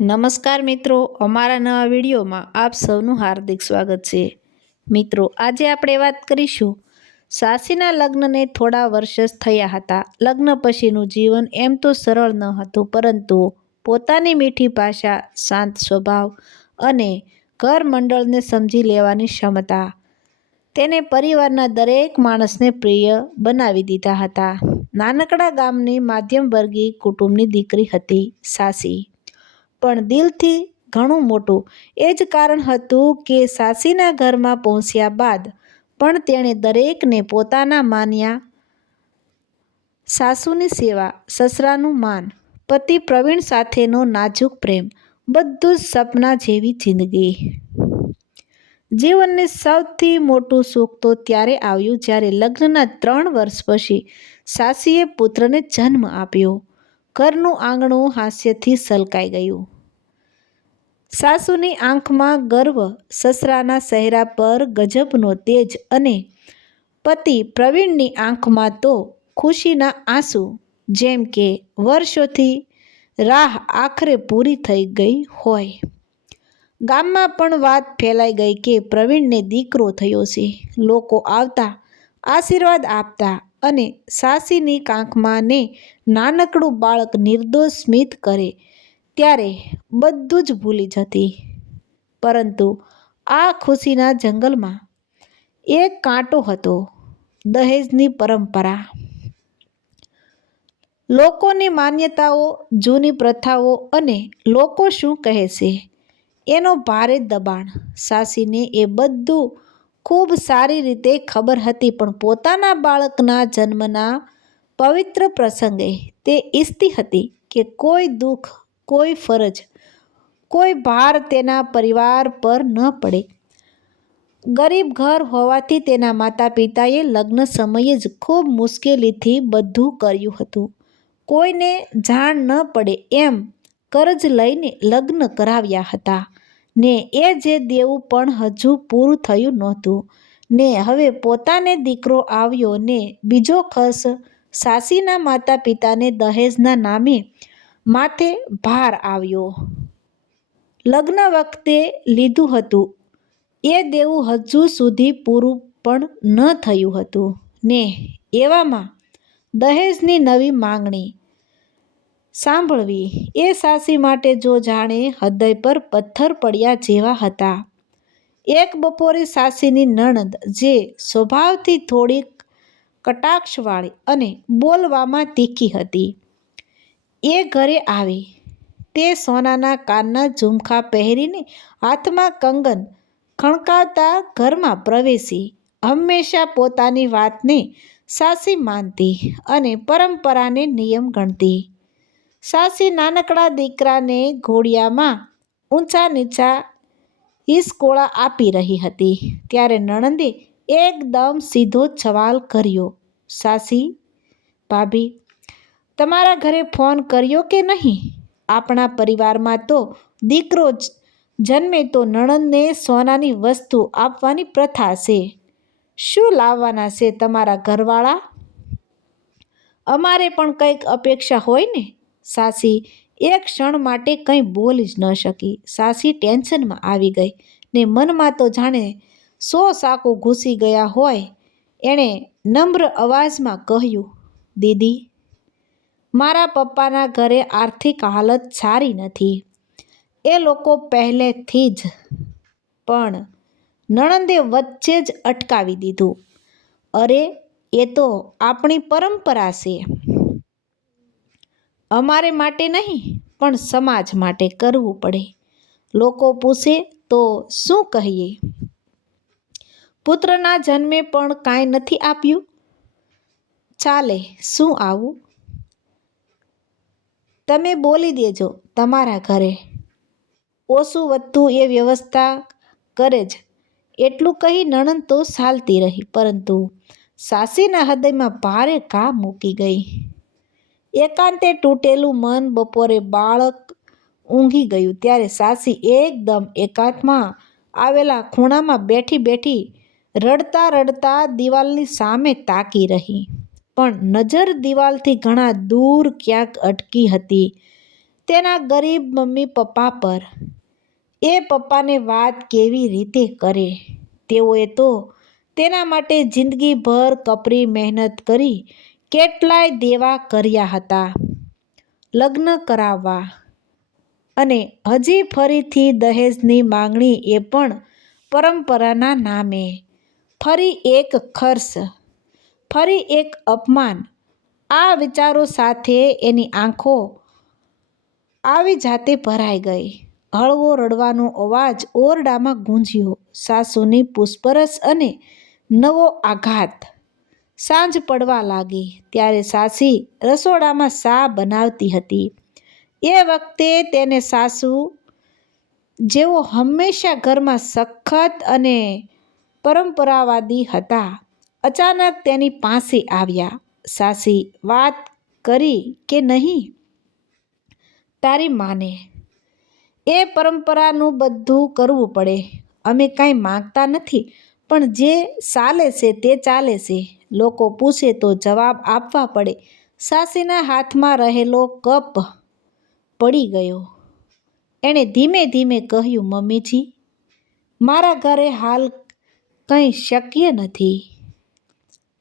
નમસ્કાર મિત્રો, અમારા નવા વિડીયોમાં આપ સૌનું હાર્દિક સ્વાગત છે. મિત્રો, આજે આપણે વાત કરીશું સાસીના લગ્નને થોડા વર્ષ થયા હતા. લગ્ન પછીનું જીવન એમ તો સરળ ન હતું, પરંતુ પોતાની મીઠી ભાષા, શાંત સ્વભાવ અને ઘર મંડળને સમજી લેવાની ક્ષમતા તેને પરિવારના દરેક માણસને પ્રિય બનાવી દીધા હતા. નાનકડા ગામની માધ્યમ વર્ગીય કુટુંબની દીકરી હતી સાસી. પણ દિલથી ઘણું મોટું. એ જ કારણ હતું કે સાસીના ઘરમાં પહોંચ્યા બાદ પણ તેણે દરેકને પોતાના માન્યા. સાસુની સેવા, સસરાનું માન, પતિ પ્રવીણ સાથેનો નાજુક પ્રેમ, બધું જ સપના જેવી જિંદગી. જીવનની સૌથી મોટું સુખ તો ત્યારે આવ્યું જ્યારે લગ્નના ત્રણ વર્ષ પછી સાસીએ પુત્રને જન્મ આપ્યો. ઘરનું આંગણું હાસ્યથી સલકાઈ ગયું. સાસુની આંખમાં ગર્વ સસરાના ચહેરા પર ગજબનો તેજ અને પતિ પ્રવીણની આંખમાં તો ખુશીના આંસુ, જેમ કે વર્ષોથી રાહ આખરે પૂરી થઈ ગઈ હોય. ગામમાં પણ વાત ફેલાઈ ગઈ કે પ્રવીણને દીકરો થયો છે. લોકો આવતા આશીર્વાદ આપતા અને સાસીની કાંખમાં ને નાનકડું બાળક નિર્દોષ સ્મિત કરે, ત્યારે બધું જ ભૂલી જતી. પરંતુ આ ખુશીના જંગલમાં એક કાંટો હતો, દહેજની પરંપરા. લોકોની માન્યતાઓ, જૂની પ્રથાઓ અને લોકો શું કહે છે, એનો ભારે દબાણ સાસીને એ બધું ખૂબ સારી રીતે ખબર હતી, પણ પોતાના બાળકના જન્મના પવિત્ર પ્રસંગે તે ઈચ્છતી હતી કે કોઈ દુઃખ, કોઈ ફરજ, કોઈ ભાર તેના પરિવાર પર ન પડે. ગરીબ ઘર હોવાથી તેના માતા પિતાએ લગ્ન સમયે જ ખૂબ મુશ્કેલીથી બધું કર્યું હતું. કોઈને જાણ ન પડે એમ કરજ લઈને લગ્ન કરાવ્યા હતા. ને એ જે દેવું પણ હજુ પૂરું થયું નહોતું. ને હવે પોતાને દીકરો આવ્યો ને બીજો ખર્ચ સાસીના માતા પિતાને દહેજના નામે માથે ભાર આવ્યો. લગ્ન વખતે લીધું હતું. એ દેવું હજુ સુધી પૂરું પણ ન થયું હતું. ને એવામાં દહેજની નવી માંગણી સાંભળવી. એ સાસી માટે જો જાણે હૃદય પર પથ્થર પડ્યા જેવા હતા. એક બપોરે સાસીની નણંદ, જે સ્વભાવથી થોડીક કટાક્ષવાળી અને બોલવામાં તીખી હતી, એ ઘરે આવી. તે સોનાના કાનના ઝુમખા પહેરીને હાથમાં કંગન ખણકાતા ઘરમાં પ્રવેશી. હંમેશા પોતાની વાતને સાસી માનતી અને પરંપરાને નિયમ ગણતી. સાસી નાનકડા દીકરાને ઘોડિયામાં ઊંચા નીચા હિસકોળા આપી રહી હતી. ત્યારે નણંદે એકદમ સીધો સવાલ કર્યો, સાસી, ભાભી, તમારા ઘરે ફોન કર્યો કે નહીં? આપણા પરિવારમાં તો દીકરો જન્મે તો નણંદને સોનાની વસ્તુ આપવાની પ્રથા છે. શું લાવવાના છે તમારા ઘરવાળા? અમારે પણ કંઈક અપેક્ષા હોય ને? સાસી એક ક્ષણ માટે કંઈ બોલી જ ન શકી. સાસી ટેન્શનમાં આવી ગઈ ને મનમાં તો જાણે સો સાકુ ઘૂસી ગયા હોય. એણે નમ્ર અવાજમાં કહ્યું, દીદી, મારા પપ્પાના ઘરે આર્થિક હાલત સારી નથી. એ લોકો પહેલેથી જ પણ નણંદે વચ્ચે જ અટકાવી દીધું. અરે, એ તો આપણી પરંપરા છે. અમારે માટે નહીં, પણ સમાજ માટે કરવું પડે. લોકો પૂછે તો શું કહીએ? પુત્રના જન્મે પણ કાંઈ નથી આપ્યું? ચાલે, શું આવું? તમે બોલી દેજો તમારા ઘરે. ઓછું વધતું એ વ્યવસ્થા કરે જ. એટલું કહી નણંદ તો ચાલતી રહી, પરંતુ સાસીના હૃદયમાં ભારે ઘા મૂકી ગઈ. એકાંતે તૂટેલું મન બપોરે બાળક ઊંઘી ગયું ત્યારે સાસી એકદમ એકાંતમાં આવેલા ખૂણામાં બેઠી બેઠી રડતા રડતા દિવાલની સામે તાકી રહી. પણ નજર દિવાલથી ઘણા દૂર ક્યાંક અટકી હતી. તેના ગરીબ મમ્મી પપ્પા પર. એ પપ્પાને વાત કેવી રીતે કરે? તેઓએ તો તેના માટે જિંદગીભર કપરી મહેનત કરી કેટલાય દેવા કર્યા હતા. લગ્ન કરાવવા. અને હજી ફરીથી દહેજની માંગણી એ પણ પરંપરાના નામે. ફરી એક ખર્ચ, ફરી એક અપમાન. આ વિચારો સાથે એની આંખો આવી જાતે ભરાઈ ગઈ. હળવો રડવાનો અવાજ ઓરડામાં ગૂંજ્યો. સાસુની પૂછપરછ અને નવો આઘાત. સાંજ પડવા લાગી, ત્યારે સાસી રસોડામાં સા બનાવતી હતી. એ વખતે તેને સાસુ જેઓ હંમેશા ઘરમાં સખત અને પરંપરાવાદી હતા, અચાનક તેની પાસે આવ્યા. સાસી વાત કરી કે નહીં? તારી માને. એ પરંપરાનું બધું કરવું પડે. અમે કાંઈ માંગતા નથી, પણ જે ચાલે છે તે ચાલે છે. લોકો પૂછે તો જવાબ આપવા પડે. સાસીના હાથમાં રહેલો કપ પડી ગયો. એણે ધીમે ધીમે કહ્યું, મમ્મીજી, મારા ઘરે હાલ કંઈ શક્ય નથી.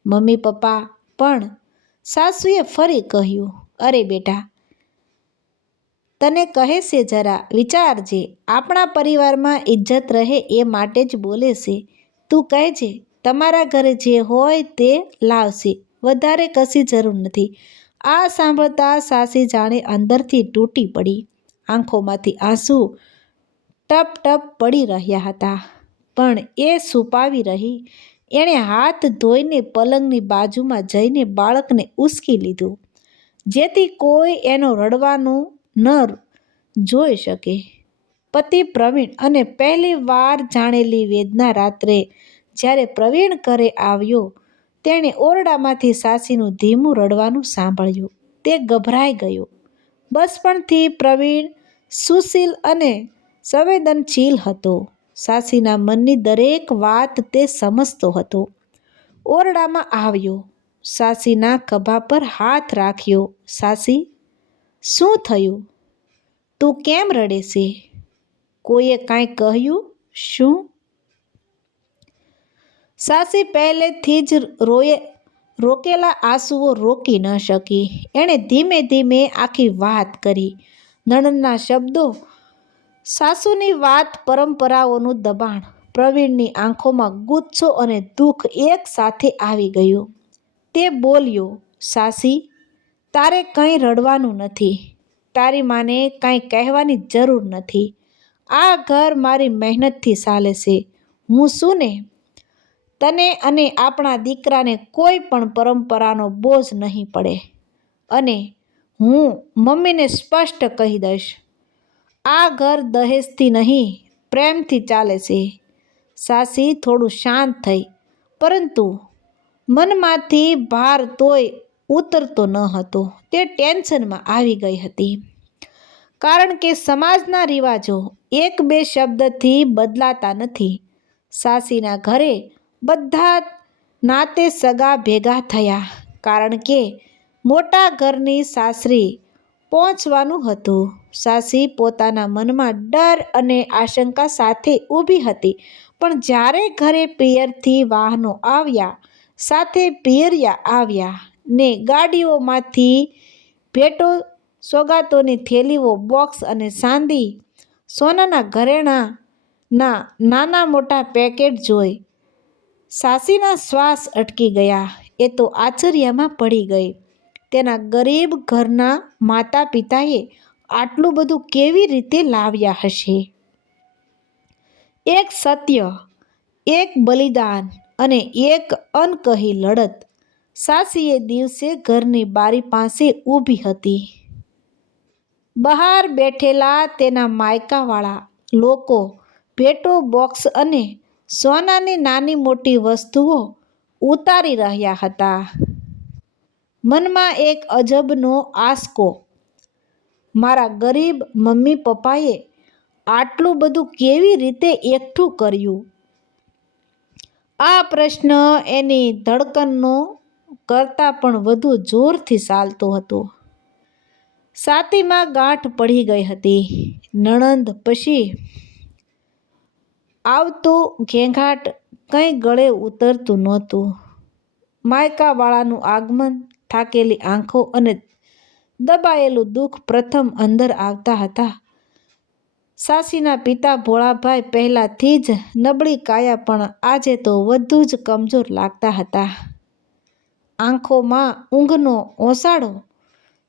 મમ્મી પપ્પા પણ સાસુએ ફરી કહ્યું, અરે બેટા, તને કહે છે જરા, વિચારજે, આપણા પરિવારમાં ઇજ્જત રહે એ માટે જ બોલે છે. તું કહેજે તમારા ઘરે જે હોય તે લાવશે. વધારે કશી જરૂર નથી. આ સાંભળતા સાસી જાણે અંદરથી તૂટી પડી. આંખોમાંથી આંસુ ટપ ટપ પડી રહ્યા હતા. પણ એ છુપાવી રહી. એણે હાથ ધોઈને પલંગની બાજુમાં જઈને બાળકને ઉસકી લીધું. જેથી કોઈ એનો રડવાનું ન જોઈ શકે. પતિ પ્રવીણ અને પહેલી વાર જાણેલી વેદના રાત્રે જ્યારે પ્રવીણ ઘરે આવ્યો, તેણે ઓરડામાંથી સાસીનું ધીમું રડવાનું સાંભળ્યું. તે ગભરાઈ ગયો. બચપણથી પ્રવીણ સુશીલ અને સંવેદનશીલ હતો. સાસીના મનની દરેક વાત તે સમજતો હતો. ઓરડામાં આવ્યો. સાસીના ખભા પર હાથ રાખ્યો. સાસી, શું થયું? તું કેમ રડે છે? કોઈએ કાંઈ કહ્યું? શું? સાસી પહેલેથી જ રોયે, રોકેલા આંસુઓ રોકી ન શકી. એણે ધીમે ધીમે આખી વાત કરી. નણંદના શબ્દો, સાસુની વાત પરંપરાઓનું દબાણ, પ્રવીણની આંખોમાં ગુસ્સો અને દુઃખ એક સાથે આવી ગયું. તે બોલ્યો, સાસી, તારે કંઈ રડવાનું નથી. તારી માને કાંઈ કહેવાની જરૂર નથી. આ ઘર મારી મહેનતથી ચાલે છે. હું શું ને તને અને આપણા દીકરાને કોઈ પણ પરંપરાનો બોજ નહીં પડે. અને હું મમ્મીને સ્પષ્ટ કહી દઈશ, આ ઘર દહેજથી નહીં, પ્રેમથી ચાલે છે. સાસી થોડું શાંત થઈ, પરંતુ મનમાંથી ભાર તોય ઉતરતો ન હતો. તે ટેન્શનમાં આવી ગઈ હતી. કારણ કે સમાજના રિવાજો એક બે શબ્દથી બદલાતા નથી. સાસીના ઘરે બધા નાતે સગા ભેગા થયા કારણ કે મોટા ઘરની સાસરી પહોંચવાનું હતું. સાસી પોતાના મનમાં ડર અને આશંકા સાથે ઊભી હતી, પણ જ્યારે ઘરે પિયરથી વાહનો આવ્યા, સાથે પિયરિયા આવ્યા ને ગાડીઓમાંથી ભેટો, સોગાતોની થેલીઓ, બોક્સ અને સાંદી, સોનાના ઘરેણાંના નાના મોટા પેકેટ જોઈ સાસીના શ્વાસ અટકી ગયા. એ તો આશ્ચર્યમાં પડી ગઈ. તેના ગરીબ ઘરના માતા પિતાએ આટલું બધું કેવી રીતે લાવ્યા હશે? એક સત્ય, એક બલિદાન અને એક અનકહી લડત સાસીએ દિવસે ઘરની બારી પાસે ઊભી હતી. બહાર બેઠેલા તેના માયકાવાળા લોકો ભેટો બોક્સ અને સોનાની નાની મોટી વસ્તુઓ ઉતારી રહ્યા હતા. મનમાં એક અજબનો આસકો. મારા ગરીબ મમ્મી પપ્પાએ આટલું બધું કેવી રીતે એકઠું કર્યું? આ પ્રશ્ન એની ધડકનનો કરતાં પણ વધુ જોરથી ચાલતો હતો. સાતીમાં ગાંઠ પડી ગઈ હતી. નણંદ પછી આવતું ઘેંઘાટ કંઈ ગળે ઉતરતું નહોતું. માયકાવાળાનું આગમન, થાકેલી આંખો અને દબાયેલું દુઃખ પ્રથમ અંદર આવતા હતા. સાસીના પિતા ભોળાભાઈ પહેલાંથી જ નબળી કાયા, પણ આજે તો વધુ જ કમજોર લાગતા હતા. આંખોમાં ઊંઘનો ઓસાડો,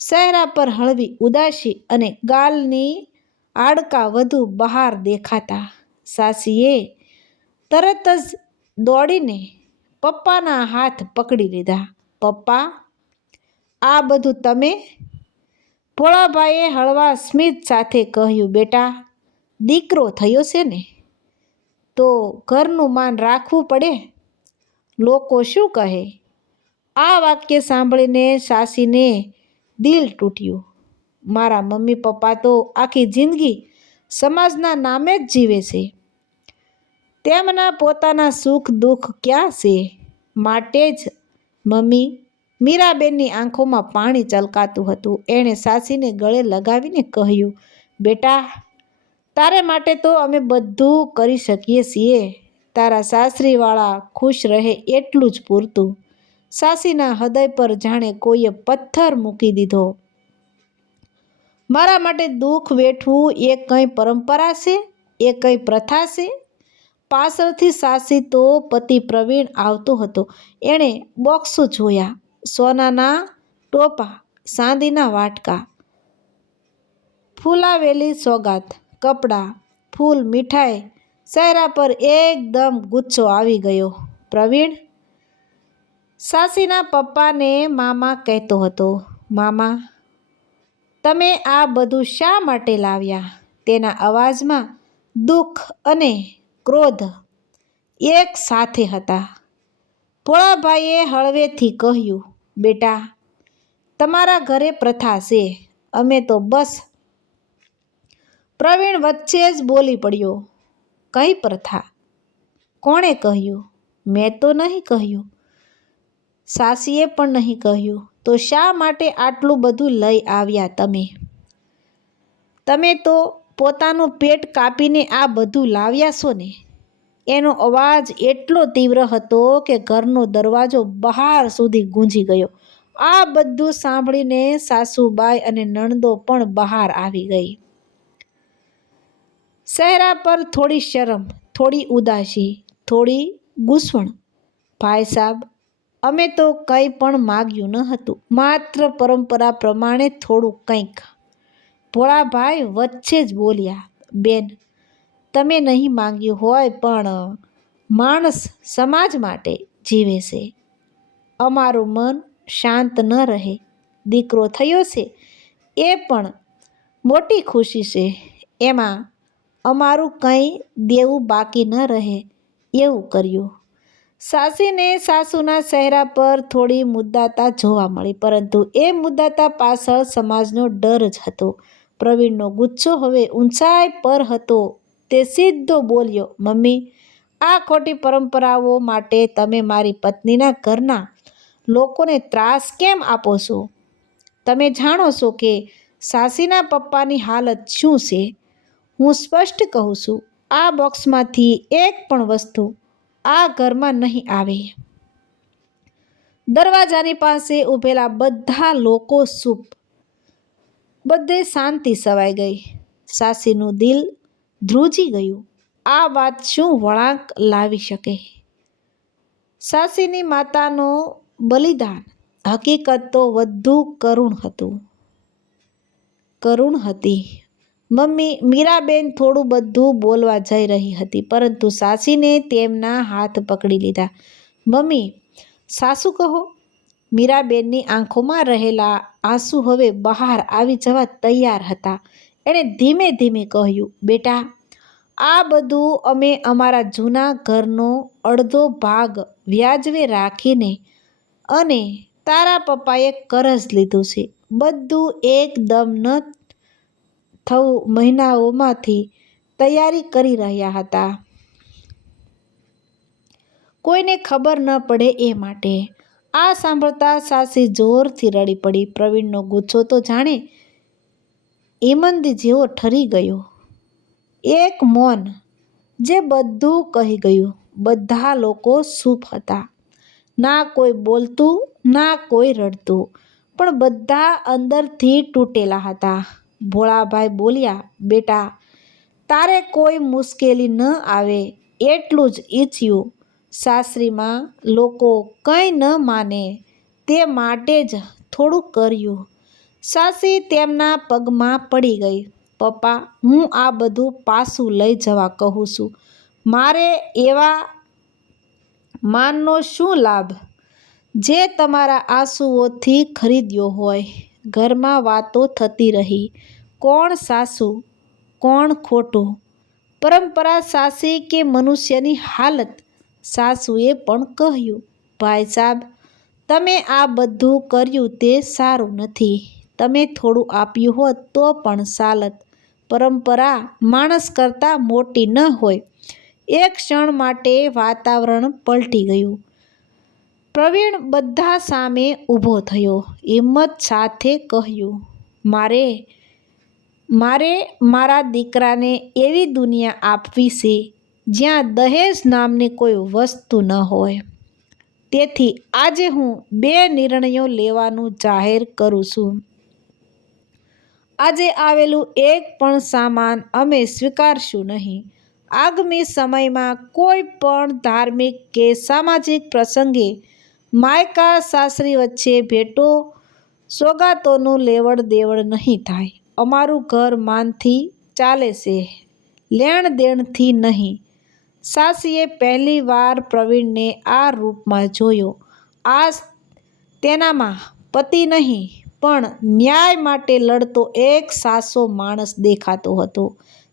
ચહેરા પર હળવી ઉદાસી અને ગાલની આડકા વધુ બહાર દેખાતા. સાસીએ તરત જ દોડીને પપ્પાના હાથ પકડી લીધા. પપ્પા, આ બધું તમે ભોળાભાઈએ હળવા સ્મિત સાથે કહ્યું, બેટા, દીકરો થયો છે ને, તો ઘરનું માન રાખવું પડે. લોકો શું કહે? આ વાક્ય સાંભળીને સાસીને દિલ તૂટ્યું. મારા મમ્મી પપ્પા તો આખી જિંદગી સમાજના નામે જ જીવે છે. તેમના પોતાના સુખ, દુઃખ ક્યાં છે? માટે જ મમ્મી મીરાબેનની આંખોમાં પાણી ચલકાતું હતું. એણે સાસીને ગળે લગાવીને કહ્યું, બેટા, તારે માટે તો અમે બધું કરી શકીએ છીએ. તારા સાસરીવાળા ખુશ રહે એટલું જ પૂરતું. સાસીના હૃદય પર જાણે કોઈએ પથ્થર મૂકી દીધો. મારા માટે દુઃખ વેઠવું એ કંઈ પરંપરા છે? એ કંઈ પ્રથા છે? પાછળથી સાસી તો પતિ પ્રવીણ આવતો હતો. એણે બોક્સો જોયા. સોનાના ટોપા, ચાંદીના વાટકા, ફૂલાવેલી સોગાત, કપડાં, ફૂલ, મીઠાઈ, ચહેરા પર એકદમ ગુચ્છો આવી ગયો. પ્રવીણ સાસીના પપ્પાને મામા કહેતો હતો, મામા, તમે આ બધું શા માટે લાવ્યા? તેના અવાજમાં દુઃખ અને ક્રોધ એક સાથે હતા. ભોળાભાઈએ હળવેથી કહ્યું, બેટા, તમારા ઘરે પ્રથા છે. અમે તો બસ. પ્રવીણ વચ્ચે જ બોલી પડ્યો, કઈ પ્રથા? કોણે કહ્યું, મેં તો નહીં કહ્યું. સાસીએ પણ નહીં કહ્યું, તો શા માટે આટલું બધું લઈ આવ્યા તમે? તમે તો પોતાનું પેટ કાપીને આ બધું લાવ્યા છો ને? એનો અવાજ એટલો તીવ્ર હતો કે ઘરનો દરવાજો બહાર સુધી ગૂંજી ગયો. આ બધું સાંભળીને સાસુબાઈ અને નણંદો પણ બહાર આવી ગઈ. ચહેરા પર થોડી શરમ, થોડી ઉદાસી, થોડી ગુસવણ ભાઈ સાહેબ અમે તો કંઈ પણ માગ્યું ન હતું. માત્ર પરંપરા પ્રમાણે થોડું કંઈક ભોળાભાઈ વચ્ચે જ બોલ્યા, બેન, તમે નહીં માંગ્યું હોય પણ માણસ સમાજ માટે જીવે છે. અમારું મન શાંત ન રહે. દીકરો થયો છે, એ પણ મોટી ખુશી છે. એમાં અમારું કંઈ દેવું બાકી ન રહે એવું કર્યું. સાસીને સાસુના ચહેરા પર થોડી મુદ્દાતા જોવા મળી, પરંતુ એ મુદ્દાતા પાછળ સમાજનો ડર જ હતો. પ્રવીણનો ગુચ્છો હવે ઊંચાઈ પર હતો. તે સીધો બોલ્યો, મમ્મી, આ ખોટી પરંપરાઓ માટે તમે મારી પત્નીના ઘરના લોકોને ત્રાસ કેમ આપો છો? તમે જાણો છો કે સાસીના પપ્પાની હાલત શું છે? હું સ્પષ્ટ કહું છું, આ બોક્સમાંથી એક પણ વસ્તુ આ ઘરમાં નહીં આવે. દરવાજાની પાસે ઊભેલા બધા લોકો સૂપ બધે શાંતિ સવાઈ ગઈ. સાસીનું દિલ ધ્રુજી ગયું. આ વાત શું વળાંક લાવી શકે? સાસીની માતાનો બલિદાન હકીકત તો વધુ કરુણ હતું. કરુણ હતી. મમ્મી મીરાબેન થોડું બધું બોલવા જઈ રહી હતી, પરંતુ સાસીને તેમના હાથ પકડી લીધા. મમ્મી, સાસુ કહો? મીરાબેનની આંખોમાં રહેલા આંસુ હવે બહાર આવી જવા તૈયાર હતા. એણે ધીમે ધીમે કહ્યું, બેટા, આ બધું અમે અમારા જૂના ઘરનો અડધો ભાગ વ્યાજવે રાખીને અને તારા પપ્પાએ કરજ લીધું છે. બધું એકદમ ન થવું મહિનાઓમાંથી તૈયારી કરી રહ્યા હતા. કોઈને ખબર ન પડે એ માટે. આ સાંભળતા સાસી જોરથી રડી પડી. પ્રવીણનો ગુચ્છો તો જાણે ઈમંદી જેવો ઠરી ગયો. એક મૌન જે બધું કહી ગયું. બધા લોકો ચૂપ હતા. ના કોઈ બોલતું, ના કોઈ રડતું, પણ બધા અંદરથી તૂટેલા હતા. ભોળાભાઈ બોલ્યા, બેટા, તારે કોઈ મુશ્કેલી ન આવે. એટલું જ ઈચ્છ્યું. સાસરીમાં લોકો કંઈ ન માને તે માટે જ થોડું કર્યું. સાસી તેમના પગમાં પડી ગઈ. પપ્પા, હું આ બધું પાછું લઈ જવા કહું છું. મારે એવા માનનો શું લાભ? જે તમારા આંસુઓથી ખરીદ્યો હોય. ઘરમાં વાતો થતી રહી. કોણ સાસુ? કોણ ખોટું? પરંપરા સાસી કે મનુષ્યની હાલત? સાસુએ પણ કહ્યું, ભાઈ સાહેબ તમે આ બધું કર્યું તે સારું નથી. તમે થોડું આપ્યું હોત તો પણ ચાલત પરંપરા માણસ કરતાં મોટી ન હોય. એક ક્ષણ માટે વાતાવરણ પલટી ગયું. પ્રવીણ બધા સામે ઊભો થયો. હિંમત સાથે કહ્યું, મારે મારે મારા દીકરાને એવી દુનિયા આપવી છે જ્યાં દહેજ નામની કોઈ વસ્તુ ન હોય. તેથી આજે હું બે નિર્ણયો લેવાનું જાહેર કરું છું. આજે આવેલું એક પણ સામાન અમે સ્વીકારશું નહીં. આગામી સમયમાં કોઈ પણ ધાર્મિક કે સામાજિક પ્રસંગે માયકા સાસરી વચ્ચે ભેટો, સોગાતોનું લેવડ દેવડ નહીં થાય. અમારું ઘર માનથી ચાલે છે. લેણ દેણથી નહીં. સાસીએ પહેલીવાર પ્રવીણને આ રૂપમાં જોયો. આ તેનામાં પતિ નહીં, પણ ન્યાય માટે લડતો એક સાસો માણસ દેખાતો હતો.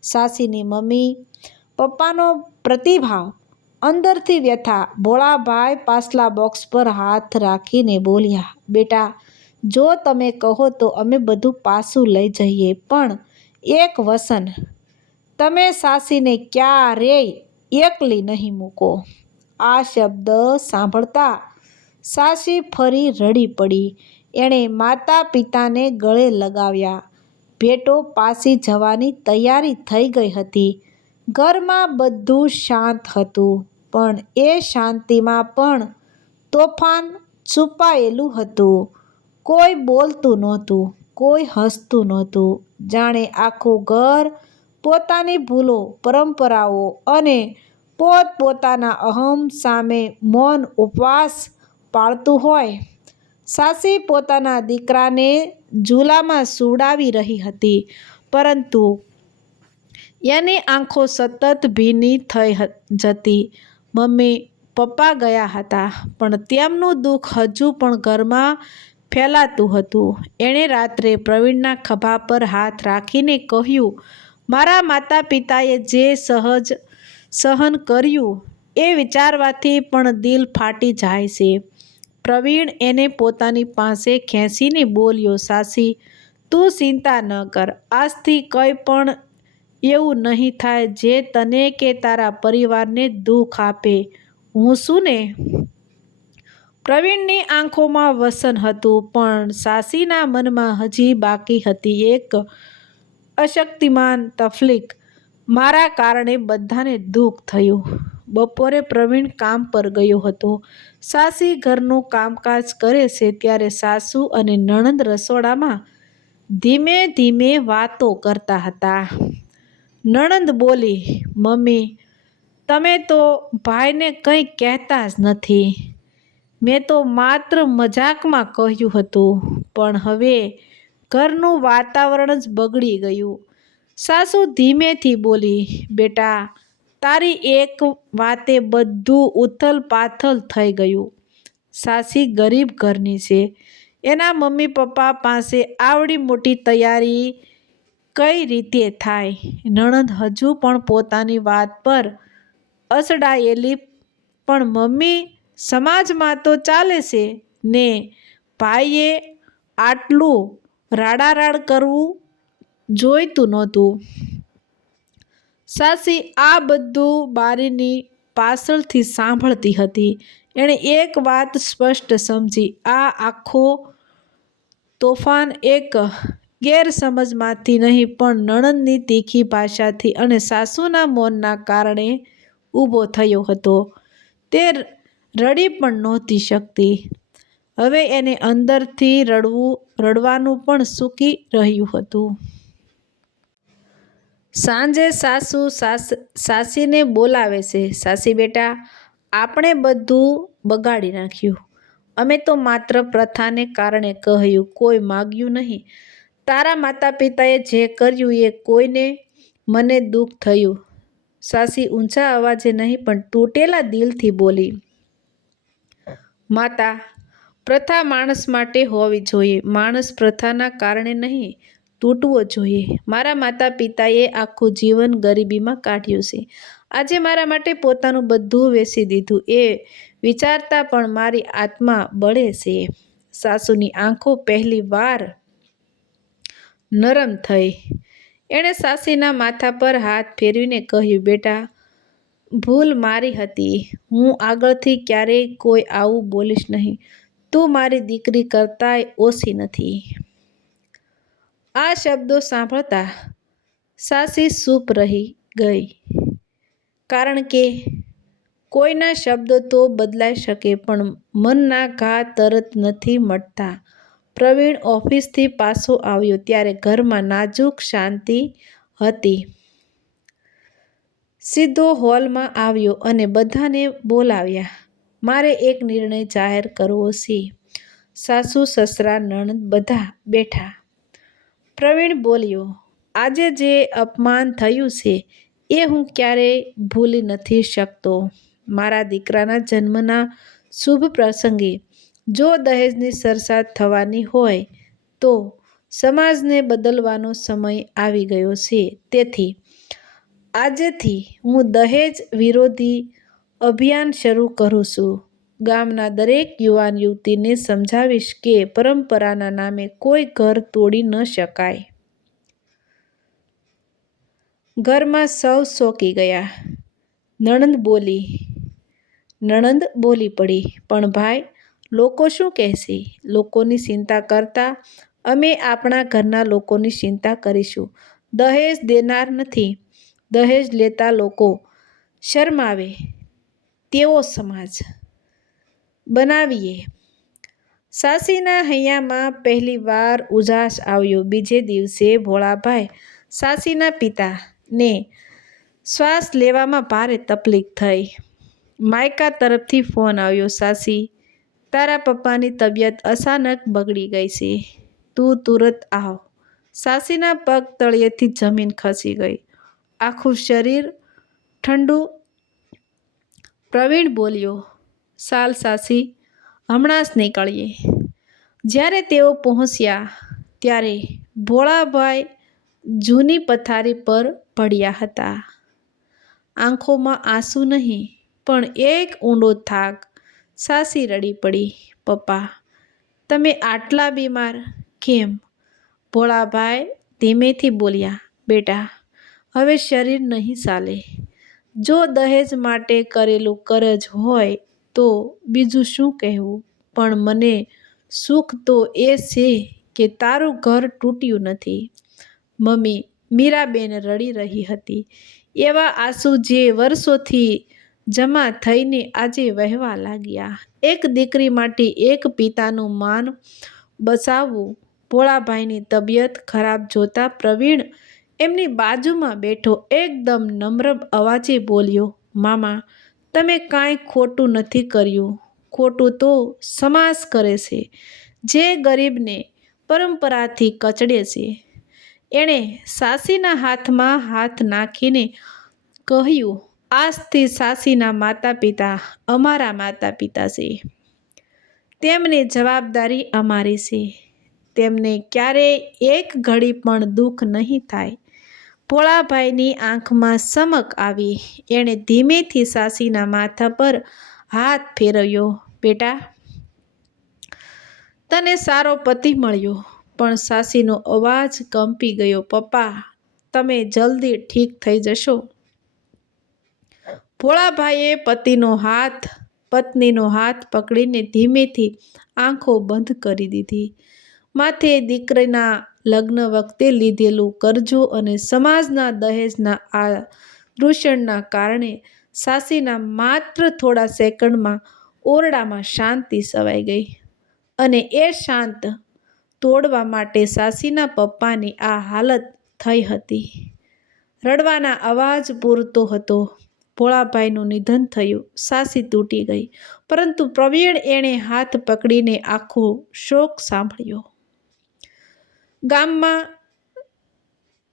સાસીની મમ્મી, પપ્પાનો પ્રતિભાવ, અંદરથી વ્યથા, ભોળાભાઈ પાછલા બોક્સ પર હાથ રાખીને બોલ્યા, બેટા, જો તમે કહો તો અમે બધું પાછું લઈ જઈએ, પણ એક વસન, તમે સાસીને ક્યારેય એકલી નહીં મૂકો. આ શબ્દ સાંભળતા સાસી ફરી રડી પડી. એણે માતા પિતાને ગળે લગાવ્યા. ભેટો પાસી જવાની તૈયારી થઈ ગઈ હતી. ઘરમાં બધું શાંત હતું, પણ એ શાંતિમાં પણ તોફાન છુપાયેલું હતું. કોઈ બોલતું નહોતું, કોઈ હસતું નહોતું. જાણે આખું ઘર પોતાની ભૂલો, પરંપરાઓ અને પોતપોતાના અહમ સામે મૌન ઉપવાસ પાળતું હોય. સાસી પોતાના દીકરાને ઝૂલામાં સુડાવી રહી હતી, પરંતુ એની આંખો સતત ભીની થઈ જતી. મમ્મી, પપ્પા ગયા હતા, પણ તેમનું દુઃખ હજુ પણ ઘરમાં ફેલાતું હતું. એણે રાત્રે પ્રવીણના ખભા પર હાથ રાખીને કહ્યું મારા માતા પિતાએ જે સહજ સહન કર્યું એ વિચારવાથી પણ દિલ ફાટી જાય છે. પ્રવીણ એને પોતાની પાસે ખેંચીને બોલ્યો, સાસી, તું ચિંતા ન કર. આજથી કંઈ પણ એવું નહીં થાય જે તને કે તારા પરિવારને દુઃખ આપે. હું શું ને? પ્રવીણની આંખોમાં વસન હતું, પણ સાસીના મનમાં હજી બાકી હતી એક અશક્તિમાન તફલીક મારા કારણે બધાને દુઃખ થયું. બપોરે પ્રવીણ કામ પર ગયો હતો. સાસી ઘરનું કામકાજ કરે છે ત્યારે સાસુ અને નણંદ રસોડામાં ધીમે ધીમે વાતો કરતા હતા. નણંદ બોલી, મમ્મી, તમે તો ભાઈને કંઈ કહેતા જ નથી. મેં તો માત્ર મજાકમાં કહ્યું હતું. પણ હવે ઘરનું વાતાવરણ જ બગડી ગયું. સાસુ ધીમેથી બોલી, બેટા, તારી એક વાતે બધું ઉથલ પાથલ થઈ ગયું. સાસી ગરીબ ઘરની છે. એના મમ્મી પપ્પા પાસે આવડી મોટી તૈયારી કઈ રીતે થાય નણંદ હજુ પણ પોતાની વાત પર અસડાયેલી, પણ મમ્મી, સમાજમાં તો ચાલે છે ને? ભાઈએ આટલું રાડારાડ કરવું જોઈતું નહોતું. સાસી આ બધું બારીની પાછળથી સાંભળતી હતી. એણે એક વાત સ્પષ્ટ સમજી. આ આખો તોફાન એક ગેરસમજમાંથી નહીં, પણ નણંદની તીખી ભાષાથી અને સાસુના મૌનના કારણે ઊભો થયો હતો. તે રડી પણ નહોતી શકતી. હવે એને અંદરથી રડવું, રડવાનું પણ સૂકી રહ્યું હતું. સાંજે સાસુ સાસ, સાસીને બોલાવે છે, સાસી બેટા, આપણે બધું બગાડી નાખ્યું. અમે તો માત્ર પ્રથાને કારણે કહ્યું, કોઈ માગ્યું નહીં. તારા માતા પિતાએ જે કર્યું એ કોઈને મને દુઃખ થયું. સાસી ઊંચા અવાજે નહીં, પણ તૂટેલા દિલથી બોલી, માતા પ્રથા માણસ માટે હોવી જોઈએ. માણસ પ્રથાના કારણે નહીં, તૂટવો જોઈએ. મારા માતા પિતાએ આખું જીવન ગરીબીમાં કાઢ્યું છે. આજે મારા માટે પોતાનું બધું વેચી દીધું. એ વિચારતા પણ મારી આત્મા બળે છે. સાસુની આંખો પહેલી વાર નરમ થઈ. એણે સાસીના માથા પર હાથ ફેરવીને કહ્યું, બેટા, ભૂલ મારી હતી. હું આગળથી ક્યારેય કોઈ આવું બોલીશ નહીં. તું મારી દીકરી કરતાંય ઓછી નથી. આ શબ્દો સાંભળતા સાસી સૂપ રહી ગઈ. કારણ કે કોઈના શબ્દો તો બદલાઈ શકે, પણ મનના ઘા તરત નથી મટતા. પ્રવીણ ઓફિસથી પાછો આવ્યો ત્યારે ઘરમાં નાજુક શાંતિ હતી. સીધો હોલમાં આવ્યો અને બધાને બોલાવ્યા. મારે એક નિર્ણય જાહેર કરવો છે. સાસુ, સસરા, નણંદ બધા બેઠા. પ્રવીણ બોલ્યો, આજે જે અપમાન થયું છે, એ હું ક્યારેય ભૂલી નથી શકતો. મારા દીકરાના જન્મના શુભ પ્રસંગે જો દહેજની સરસાદ થવાની હોય, તો સમાજને બદલવાનો સમય આવી ગયો છે. તેથી, આજેથી હું દહેજ વિરોધી અભિયાન શરૂ કરું છું. ગામના દરેક યુવાન યુવતીને સમજાવીશ કે પરંપરાના નામે કોઈ ઘર તોડી ન શકાય. ઘરમાં સૌ શોકી ગયા. નણંદ બોલી નણંદ બોલી પડી, પણ ભાઈ, લોકો શું કહેશે? લોકોની ચિંતા કરતાં અમે આપણા ઘરના લોકોની ચિંતા કરીશું. દહેજ દેનાર નથી. દહેજ લેતા લોકો શરમાવે. તેવો સમાજ બનાવીએ. સાસીના હૈયામાં પહેલીવાર ઉજાસ આવ્યો. બીજે દિવસે ભોળાભાઈ સાસીના પિતાને શ્વાસ લેવામાં ભારે તકલીફ થઈ. માયકા તરફથી ફોન આવ્યો, સાસી, તારા પપ્પાની તબિયત અચાનક બગડી ગઈ છે. તું તુરત આવ. સાસીના પગ તળિયેથી જમીન ખસી ગઈ. આખું શરીર ઠંડુ પ્રવીણ બોલ્યો, સાલ સાસી, હમણાં જ નીકળીએ. જ્યારે તેઓ પહોંચ્યા, ત્યારે ભોળાભાઈ જૂની પથારી પર પડ્યા હતા. આંખોમાં આંસુ નહીં, પણ એક ઊંડો થાક. સાસી રડી પડી, પપ્પા. તમે આટલા બીમાર કેમ? ભોળાભાઈ ધીમેથી બોલ્યા, બેટા, હવે શરીર નહીં ચાલે જો દહેજ માટે કરેલું કરજ હોય તો બીજું શું કહેવું? પણ મને સુખ તો એ છે કે તારું ઘર તૂટ્યું નથી. મમ્મી, મીરાબેન રડી રહી હતી. એવા આંસુ જે વર્ષોથી જમા થઈને આજે વહેવા લાગ્યા. એક દીકરી માટે એક પિતાનું માન બચાવવું ભોળાભાઈની તબિયત ખરાબ જોતા પ્રવીણ એમની બાજુમાં બેઠો એકદમ નમ્ર અવાજે બોલ્યો, મામા, તમે કાંઈ ખોટું નથી કર્યું. ખોટું તો સમાસ કરે છે. જે ગરીબને પરંપરાથી કચડે છે. એણે સાસીના હાથમાં હાથ નાખીને કહ્યું, આજથી સાસીના માતા પિતા અમારા માતા પિતા છે. તેમની જવાબદારી અમારી છે. તેમને ક્યારેય એક ઘડી પણ દુઃખ નહીં થાય. ભોળાભાઈની આંખમાં સમક આવી. એણે ધીમેથી સાસીના માથા પર હાથ ફેરવ્યો. બેટા, તને સારો પતિ મળ્યો, પણ સાસીનો અવાજ કંપી ગયો. પપ્પા, તમે જલ્દી ઠીક થઈ જશો. ભોળાભાઈએ પતિનો હાથ, પત્નીનો હાથ પકડીને ધીમેથી આંખો બંધ કરી દીધી. માથે દીકરીના લગ્ન વખતે લીધેલું કરજો અને સમાજના દહેજના આ દૂષણના કારણે સાસીના માત્ર થોડા સેકન્ડમાં ઓરડામાં શાંતિ સવાઈ ગઈ અને એ શાંત તોડવા માટે સાસીના પપ્પાની આ હાલત થઈ હતી. રડવાના અવાજ પૂરતો હતો. ભોળાભાઈનું નિધન થયું. સાસી તૂટી ગઈ. પરંતુ પ્રવીણ એણે હાથ પકડીને આખો શોક સાંભળ્યો. ગામમાં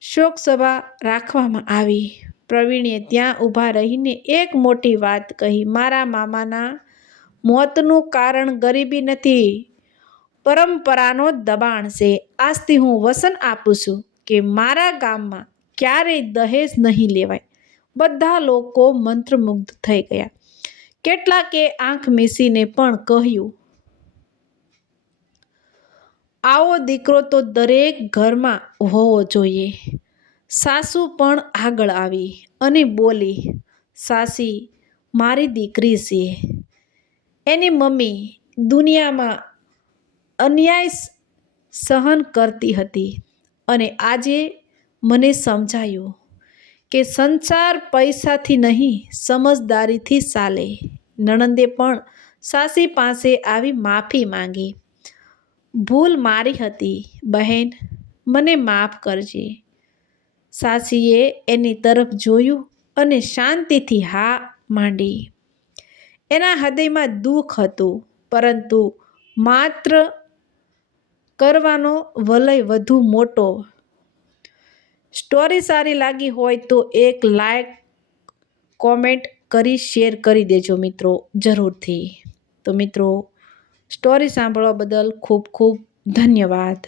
શોકસભા રાખવામાં આવી. પ્રવીણે ત્યાં ઊભા રહીને એક મોટી વાત કહી, મારા મામાના મોતનું કારણ ગરીબી નથી, પરંપરાનો દબાણ છે. આજથી હું વસન આપું છું કે મારા ગામમાં ક્યારેય દહેજ નહીં લેવાય. બધા લોકો મંત્રમુગ્ધ થઈ ગયા. કેટલાકે આંખ મીસીને પણ કહ્યું આવો દીકરો તો દરેક ઘરમાં હોવો જોઈએ. સાસુ પણ આગળ આવી અને બોલી, સાસી, મારી દીકરી છે. એની મમ્મી દુનિયામાં અન્યાય સહન કરતી હતી અને આજે મને સમજાયું કે સંસાર પૈસાથી નહીં, સમજદારીથી ચાલે. નણંદે પણ સાસી પાસે આવી માફી માંગી. ભૂલ મારી હતી, બહેન, મને માફ કરજે. સાસીએ એની તરફ જોયું અને શાંતિથી હા માંડી. એના હૃદયમાં દુઃખ હતું, પરંતુ માત્ર કરવાનો વલય વધુ મોટો. સ્ટોરી સારી લાગી હોય તો એક લાઈક, કોમેન્ટ કરી શેર કરી દેજો મિત્રો, જરૂરથી. તો મિત્રો સ્ટોરી સાંભળવા બદલ ખૂબ ખૂબ ધન્યવાદ.